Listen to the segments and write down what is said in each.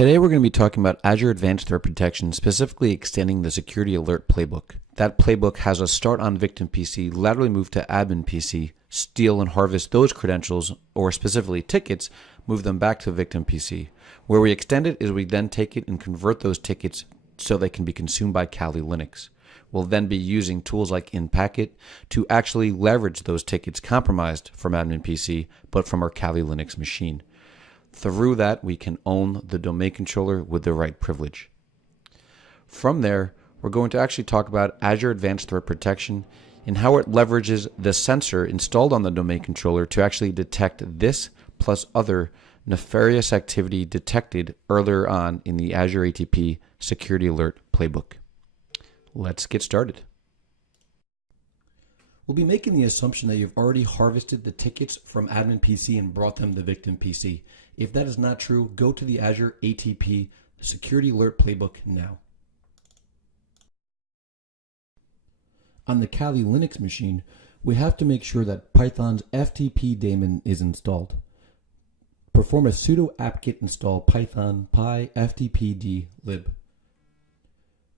Today we're going to be talking about Azure Advanced Threat Protection, specifically extending the Security Alert Playbook. That playbook has us start on Victim PC, laterally move to Admin PC, steal and harvest those credentials, or specifically tickets, move them back to Victim PC. Where we extend it is we then take it and convert those tickets so they can be consumed by Kali Linux. We'll then be using tools like InPacket to actually leverage those tickets compromised from Admin PC, but from our Kali Linux machine. Through that, we can own the domain controller with the right privilege. From there, we're going to actually talk about Azure Advanced Threat Protection and how it leverages the sensor installed on the domain controller to actually detect this plus other nefarious activity detected earlier on in the Azure ATP Security Alert Playbook. Let's get started. We'll be making the assumption that you've already harvested the tickets from Admin PC and brought them to Victim PC. If that is not true, go to the Azure ATP Security Alert Playbook now. On the Kali Linux machine, we have to make sure that Python's FTP daemon is installed. Perform a sudo apt-get install python py ftpd lib.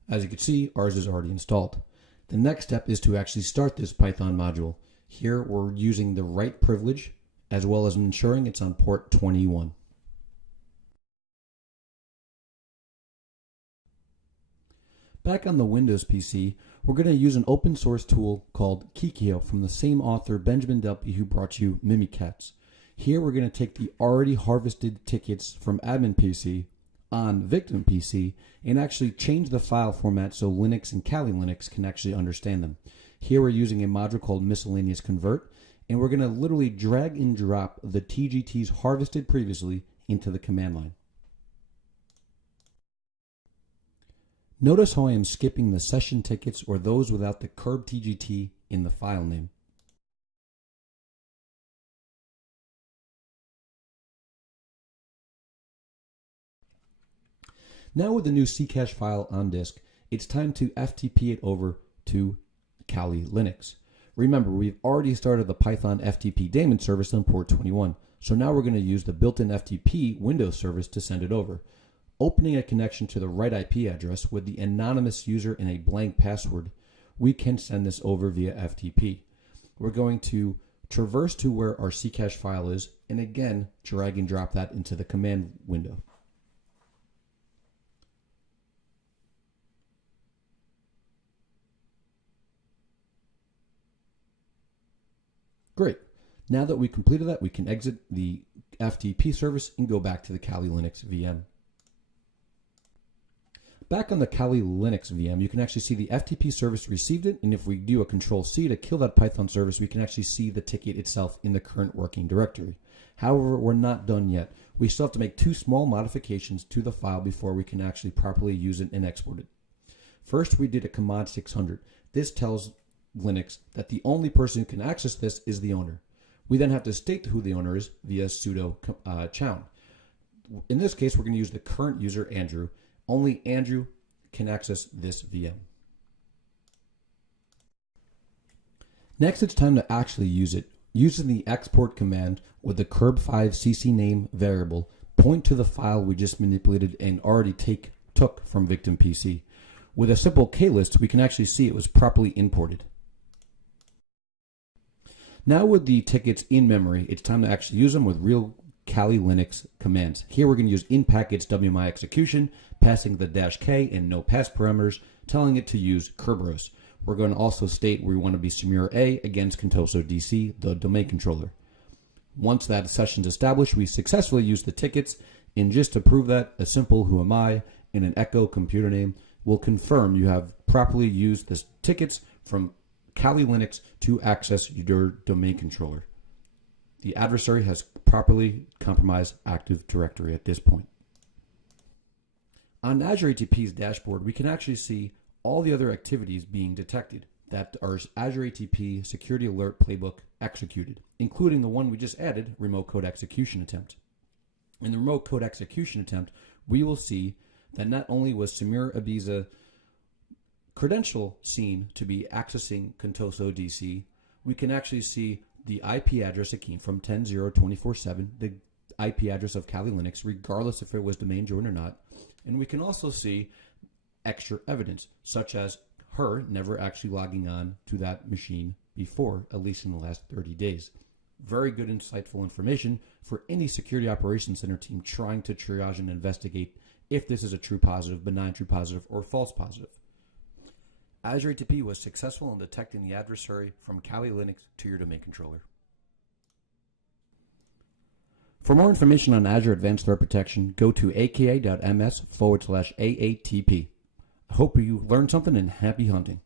As you can see, ours is already installed. The next step is to actually start this Python module. Here we're using the right privilege as well as ensuring it's on port 21. Back on the Windows PC, we're going to use an open source tool called Kikio from the same author, Benjamin Delpy, who brought you Mimikatz. Here we're going to take the already harvested tickets from Admin PC on Victim PC and actually change the file format so Linux and Kali Linux can actually understand them. Here we're using a module called miscellaneous convert, and we're going to literally drag and drop the TGTs harvested previously into the command line. Notice how I am skipping the session tickets or those without the curb TGT in the file name. Now with the new Ccache file on disk, it's time to FTP it over to Kali Linux. Remember, we've already started the Python FTP daemon service on port 21, so now we're going to use the built-in FTP Windows service to send it over. Opening a connection to the right IP address with the anonymous user and a blank password, we can send this over via FTP. We're going to traverse to where our Ccache file is, and again, drag and drop that into the command window. Great. Now that we completed that, we can exit the FTP service and go back to the Kali Linux VM. Back on the Kali Linux VM, you can actually see the FTP service received it, and if we do a Control-C to kill that Python service, we can actually see the ticket itself in the current working directory. However, we're not done yet. We still have to make two small modifications to the file before we can actually properly use it and export it. First, we did a command 600. This tells Linux that the only person who can access this is the owner. We then have to state who the owner is via sudo chown. In this case, we're going to use the current user, Andrew. Only Andrew can access this VM. Next, it's time to actually use it. Using the export command with the curb5cc name variable, point to the file we just manipulated and already took from Victim PC. With a simple klist, we can actually see it was properly imported. Now with the tickets in memory, it's time to actually use them with real Kali Linux commands. Here we're going to use InPacket's WMI execution, passing the -k and no pass parameters, telling it to use Kerberos. We're going to also state we want to be Samira A against Contoso DC, the domain controller. Once that session's established, we successfully use the tickets, and just to prove that, a simple who am I and an echo computer name will confirm you have properly used the tickets from Kali Linux to access your domain controller. The adversary has properly compromised Active Directory at this point. On Azure ATP's dashboard, we can actually see all the other activities being detected that our Azure ATP Security Alert Playbook executed, including the one we just added, Remote Code Execution Attempt. In the Remote Code Execution Attempt, we will see that not only was Samir Abiza credential seen to be accessing Contoso DC, we can actually see the IP address it came from 10.0.24.7, the IP address of Kali Linux, regardless if it was domain joined or not. And we can also see extra evidence, such as her never actually logging on to that machine before, at least in the last 30 days. Very good, insightful information for any security operations center team trying to triage and investigate if this is a true positive, benign true positive, or false positive. Azure ATP was successful in detecting the adversary from Kali Linux to your domain controller. For more information on Azure Advanced Threat Protection, go to aka.ms/AATP. I hope you learned something, and happy hunting.